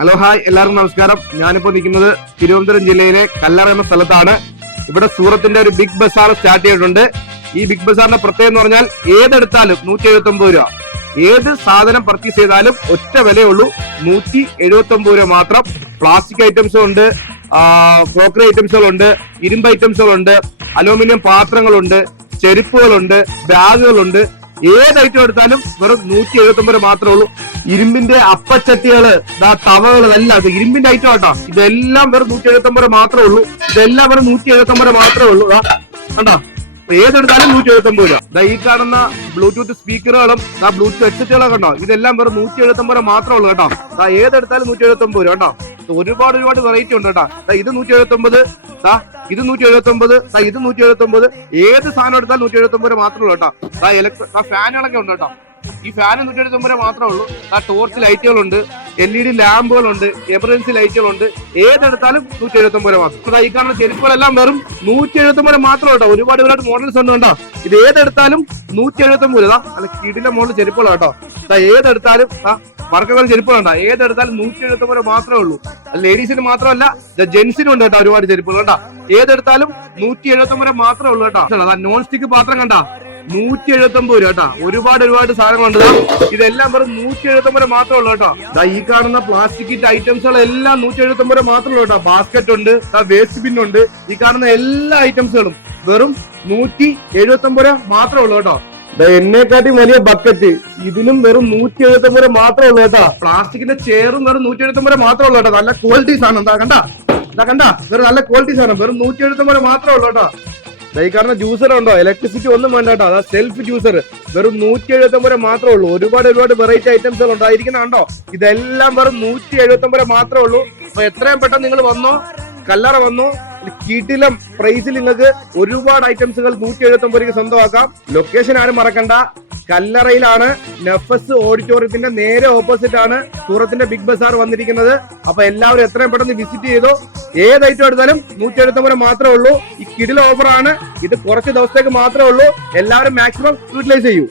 Hello hi, എല്ലാവർക്കും നമസ്കാരം. ഞാനിപ്പോ നിൽക്കുന്നത് തിരുവനന്തപുരം ജില്ലയിലെ കല്ലറ എന്ന സ്ഥലത്താണ്. ഇവിടെ സൂറത്തിന്റെ ഒരു ബിഗ് ബസാർ സ്റ്റാർട്ട് ചെയ്തിട്ടുണ്ട്. ഈ ബിഗ് ബസാറിന്റെ പ്രത്യേകത എന്ന് പറഞ്ഞാൽ ഏതെടുത്താലും 179 രൂപ. ഏത് സാധനം പർച്ചേസ് ചെയ്താലും ഒറ്റ വിലയുള്ളൂ, 179 രൂപ മാത്രം. പ്ലാസ്റ്റിക് ഐറ്റംസും ഉണ്ട്, ക്രോക്കറി ഐറ്റംസുകളുണ്ട്, ഇരുമ്പ് ഐറ്റംസുകളുണ്ട്, അലൂമിനിയം പാത്രങ്ങളുണ്ട്, ചെരുപ്പുകളുണ്ട്, ബാഗുകളുണ്ട്. ഏത് ഐറ്റം എടുത്താലും വെറും 179 മാത്രമേ ഉള്ളൂ. ഇരുമ്പിന്റെ അപ്പച്ചട്ടികള്, തവകള്, എല്ലാം ഇരുമ്പിന്റെ ഐറ്റം ആട്ടോ. ഇതെല്ലാം വെറും 179 മാത്രമേ ഉള്ളൂ. ഇതെല്ലാം വെറും 179 മാത്രമേ ഉള്ളൂ. കണ്ടോ, ഏതെടുത്താലും 179 രൂപ. ഈ കാണുന്ന ബ്ലൂടൂത്ത് സ്പീക്കറുകളും ബ്ലൂടൂത്ത് ഹെഡ്സെറ്റുകളൊക്കെ കണ്ടോ, ഇതെല്ലാം വെറും 179 മാത്രമേ ഉള്ളൂ കേട്ടോ. ഏതെടുത്താലും 179 രൂപ കേട്ടോ. ഒരുപാട് വെറൈറ്റി ഉണ്ട് കേട്ടോ. ഇത് 179, ഇത് 179, ഇത് 179. ഏത് സാധനം എടുത്താലും 179 മാത്രമേ ഉള്ളൂ കേട്ടോ. ഫാനുകളൊക്കെ ഉണ്ട് കേട്ടോ. ഈ ഫാന് 179 മാത്രമേ ഉള്ളൂ. ടോർച്ച് ലൈറ്റുകളുണ്ട്, LED ലാമ്പുകളുണ്ട്, എമർജൻസി ലൈറ്റുകളുണ്ട്. ഏതെടുത്താലും 179 മാത്രം. ഈ കാണുന്ന ചെരുപ്പുകളെല്ലാം വെറും 179 മാത്രമേ കേട്ടോ. ഒരുപാട് മോഡൽസ് ഉണ്ട് കേട്ടോ. ഇത് ഏതെടുത്താലും 179 രൂപ. അല്ല, കിടിലെ മോഡൽ ചെരുപ്പുകൾ കേട്ടോ. ഏതെടുത്താലും വർക്കുകൾ ചെരുപ്പുകളുണ്ടോ, ഏതെടുത്താലും 179 മാത്രമേ ഉള്ളൂ. ലേഡീസിന് മാത്രമല്ല, ജെന്റ്സിനും ഉണ്ട് കേട്ടോ ഒരുപാട് ചെരുപ്പുകൾ കേട്ടോ. ഏതെടുത്താലും 179 മാത്രമേ ഉള്ളൂ കേട്ടോ. നോൺ സ്റ്റിക്ക് പാത്രം കണ്ട 179 രൂപ കേട്ടോ. ഒരുപാട് സാധനങ്ങളുണ്ട്. ഇതെല്ലാം വെറും 179 മാത്രമേ ഉള്ളൂ കേട്ടോ. ഈ കാണുന്ന പ്ലാസ്റ്റിക് ഐറ്റംസുകളെല്ലാം 179 മാത്രമേ ഉള്ളൂ കേട്ടോ. ബാസ്ക്കറ്റ് ഉണ്ട്, വേസ്റ്റ് ബിൻ ഉണ്ട്. ഈ കാണുന്ന എല്ലാ ഐറ്റംസുകളും വെറും 179 മാത്രമേ ഉള്ളൂ കേട്ടോ. എന്നെക്കാട്ടി വലിയ ബക്കറ്റ്, ഇതിനും വെറും 179 മാത്രമേ ഉള്ളൂ കേട്ടോ. പ്ലാസ്റ്റിക്കിന്റെ ചെയറും വെറും 179 മാത്രമേ ഉള്ളൂ കേട്ടോ. നല്ല ക്വാളിറ്റി സാധനം. കണ്ട വെറും നല്ല ക്വാളിറ്റി സാധനം, വെറും 179 മാത്രമേ ഉള്ളൂ കേട്ടോ. ഈ കാണുന്ന ജ്യൂസർ ഉണ്ടോ, ഇലക്ട്രിസിറ്റി ഒന്നും വേണ്ട കേട്ടോ. അതാ സെൽഫ് ജ്യൂസർ, വെറും 179 മാത്രമേ ഉള്ളൂ. ഒരുപാട് വെറൈറ്റി ഐറ്റംസുകൾ ഉണ്ടായിരിക്കുന്ന കണ്ടോ. ഇതെല്ലാം വെറും 179 മാത്രമേ ഉള്ളൂ. അപ്പൊ എത്രയും പെട്ടെന്ന് നിങ്ങൾ വന്നോ, കല്ലറ വന്നോ. കിടിലം പ്രൈസിൽ നിങ്ങൾക്ക് ഒരുപാട് ഐറ്റംസുകൾ 179 സ്വന്തമാക്കാം. ലൊക്കേഷൻ ആരും മറക്കണ്ട, കല്ലറയിലാണ്. നെഫസ് ഓഡിറ്റോറിയത്തിന്റെ നേരെ ഓപ്പോസിറ്റ് ആണ് സൂറത്തിന്റെ ബിഗ് ബസാർ വന്നിരിക്കുന്നത്. അപ്പൊ എല്ലാവരും എത്രയും പെട്ടെന്ന് വിസിറ്റ് ചെയ്തോ. ഏത് ഐറ്റം എടുത്താലും 179 മാത്രമേ ഉള്ളൂ. ഈ കിടില ഓഫറാണ് ഇത്. കുറച്ച് ദിവസത്തേക്ക് മാത്രമേ ഉള്ളൂ. എല്ലാവരും മാക്സിമം യൂട്ടിലൈസ് ചെയ്യൂ.